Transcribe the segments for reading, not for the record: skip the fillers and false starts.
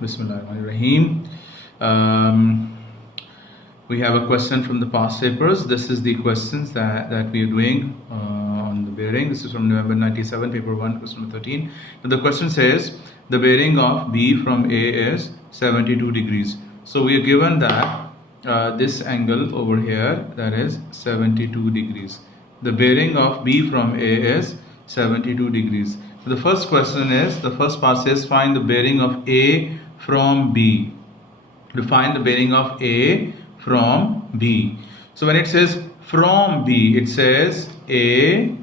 Bismillahirrahmanirrahim. We have a question from the past papers. This is the questions that we are doing on the bearing. This is from November 97, paper 1, question number 13. And the question says, the bearing of B from A is 72 degrees. So we are given that this angle over here, that is 72 degrees. The bearing of B from A is 72 degrees. So the first question is, the first part says, find the bearing of A from B. To find the bearing of A from B. So when it says from B, it says A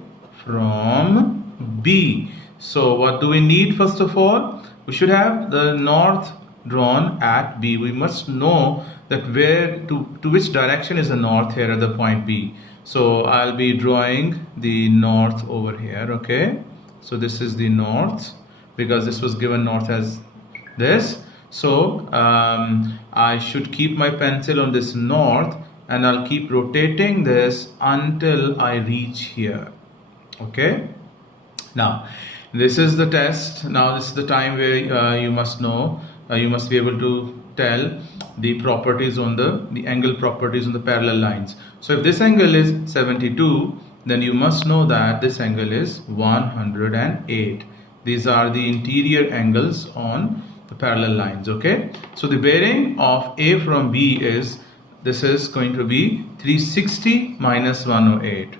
from B. So what do we need first of all? We should have the north drawn at B. We must know that where to which direction is the north here at the point B. So I'll be drawing the north over here, okay? So this is the north, because this was given north as this. So I should keep my pencil on this north, and I'll keep rotating this until I reach here, okay? Now this is the test. Now this is the time where you must know, you must be able to tell the properties on the angle properties on the parallel lines. So if this angle is 72, then you must know that this angle is 108. These are the interior angles on the parallel lines, okay? So the bearing of A from B is, this is going to be 360 minus 108.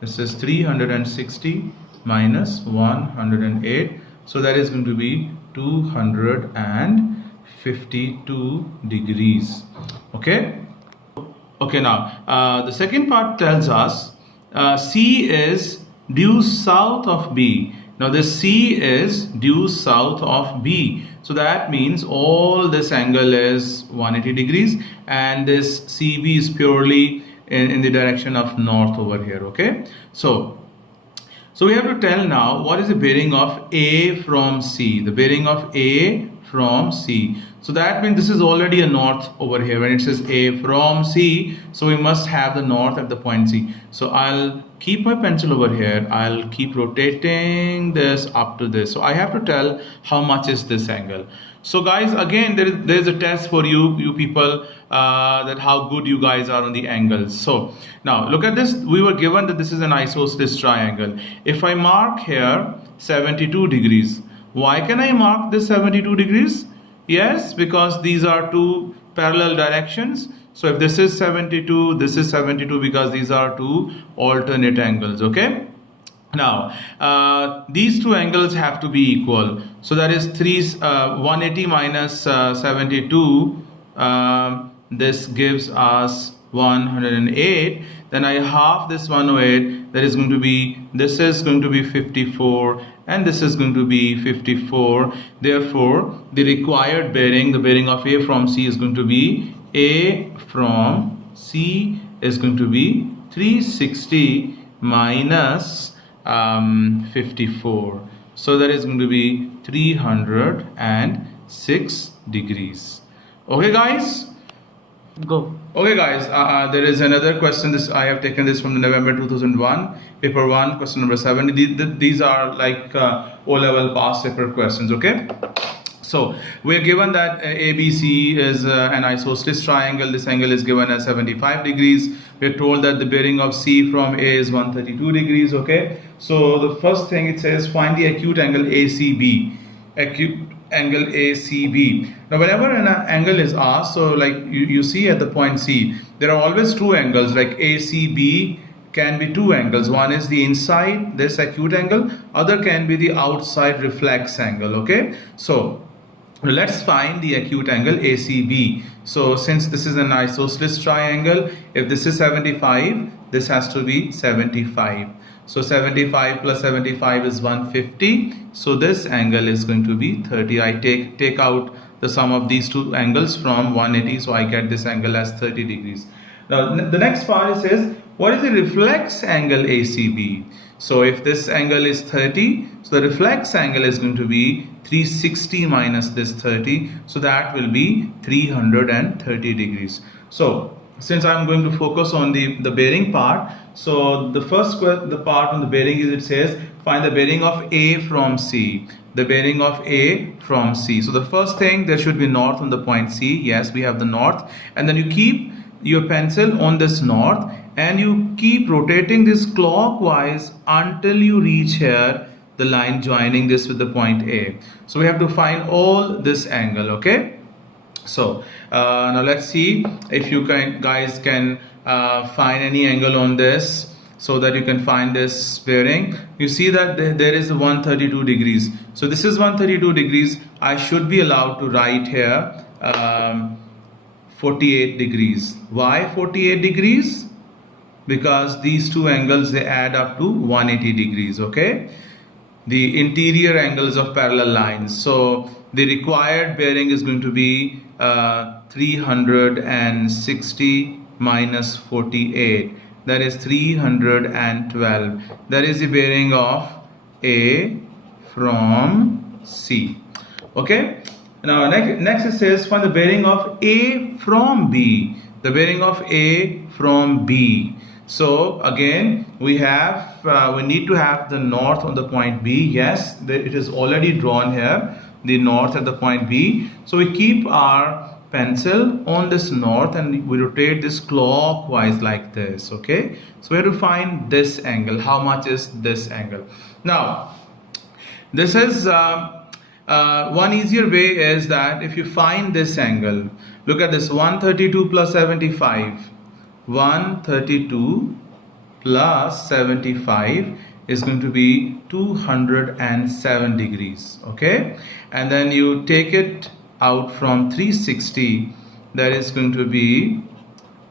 This is 360 minus 108. So that is going to be 252 degrees, okay? Okay, now the second part tells us C is due south of B. Now this C is due south of B. So that means all this angle is 180 degrees, and this CB is purely in the direction of north over here, okay? So we have to tell now what is the bearing of A from C. The bearing of A from C. So that means this is already a north over here when it says A from C. So we must have the north at the point C. So I'll keep my pencil over here. I'll keep rotating this up to this. So I have to tell how much is this angle. So guys, again there is a test for you people, that how good you guys are on the angles. So now look at this. We were given that this is an isosceles triangle. If I mark here 72 degrees, why can I mark this 72 degrees? Yes, because these are two parallel directions. So if this is 72, this is 72, because these are two alternate angles, okay? Now these two angles have to be equal. So that is 180 minus 72. This gives us 108. Then I half this 108. That is going to be, this is going to be 54, and this is going to be 54. Therefore the required bearing, the bearing of A from C, is going to be, A from C is going to be 360 minus 54. So that is going to be 306 degrees. Okay guys, go. Okay guys, there is another question. This I have taken this from the November 2001, paper 1, question number 7. These are like O-level past paper questions, okay? So we are given that ABC is an isosceles triangle. This angle is given as 75 degrees. We are told that the bearing of C from A is 132 degrees, okay? So the first thing it says, find the acute angle ACB. Acute angle ACB. Now whenever an angle is asked, so like you see at the point C, there are always two angles, like ACB can be two angles. One is the inside, this acute angle, other can be the outside reflex angle, okay? So let's find the acute angle ACB. So since this is an isosceles triangle, if this is 75, this has to be 75. So 75 plus 75 is 150. So this angle is going to be 30. I take out the sum of these two angles from 180. So I get this angle as 30 degrees. Now the next part says, what is the reflex angle ACB? So if this angle is 30, so the reflex angle is going to be 360 minus this 30. So that will be 330 degrees. So since I'm going to focus on the bearing part, so the first the part on the bearing is, it says find the bearing of A from C. The bearing of A from C. So the first thing, there should be north on the point C. Yes, we have the north. And then you keep your pencil on this north and you keep rotating this clockwise until you reach here, the line joining this with the point A. So we have to find all this angle, okay? So now let's see if you guys can find any angle on this, so that you can find this bearing. You see that there is 132 degrees. So this is 132 degrees. I should be allowed to write here 48 degrees. Why 48 degrees? Because these two angles, they add up to 180 degrees, okay? The interior angles of parallel lines. So the required bearing is going to be 360 minus 48. That is 312. That is the bearing of A from C. Okay. Now next it says find the bearing of A from B. The bearing of A from B. So again we have we need to have the north on the point B. Yes, it is already drawn here, the north at the point B. So we keep our pencil on this north and we rotate this clockwise like this, okay? So we have to find this angle. How much is this angle? Now this is one easier way is that if you find this angle, look at this, 132 plus 75. 132 plus 75 is going to be 207 degrees, okay? And then you take it out from 360, that is going to be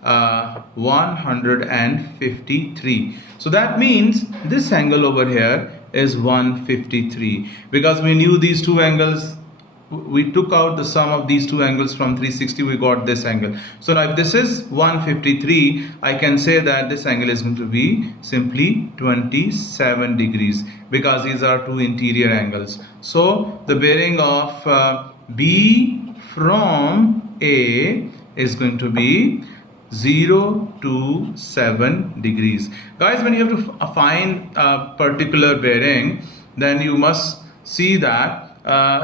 153. So that means this angle over here is 153, because we knew these two angles, we took out the sum of these two angles from 360, we got this angle. So now if this is 153, I can say that this angle is going to be simply 27 degrees, because these are two interior angles. So the bearing of B from A is going to be 0 to 7 degrees. Guys, when you have to find a particular bearing, then you must see that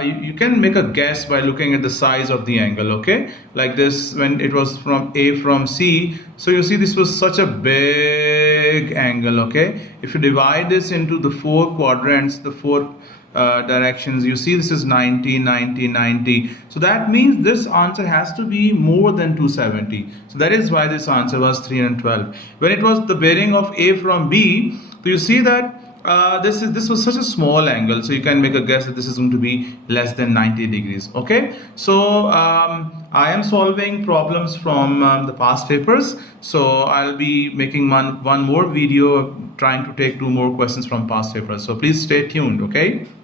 you can make a guess by looking at the size of the angle, okay? Like this, when it was from A from C, so you see this was such a big angle, okay? If you divide this into the four quadrants, the four directions, you see this is 90, 90, 90. So that means this answer has to be more than 270. So that is why this answer was 312. When it was the bearing of A from B, so you see that this was such a small angle, so you can make a guess that this is going to be less than 90 degrees, okay? So I am solving problems from the past papers, so I'll be making one more video trying to take 2 more questions from past papers, so please stay tuned, okay?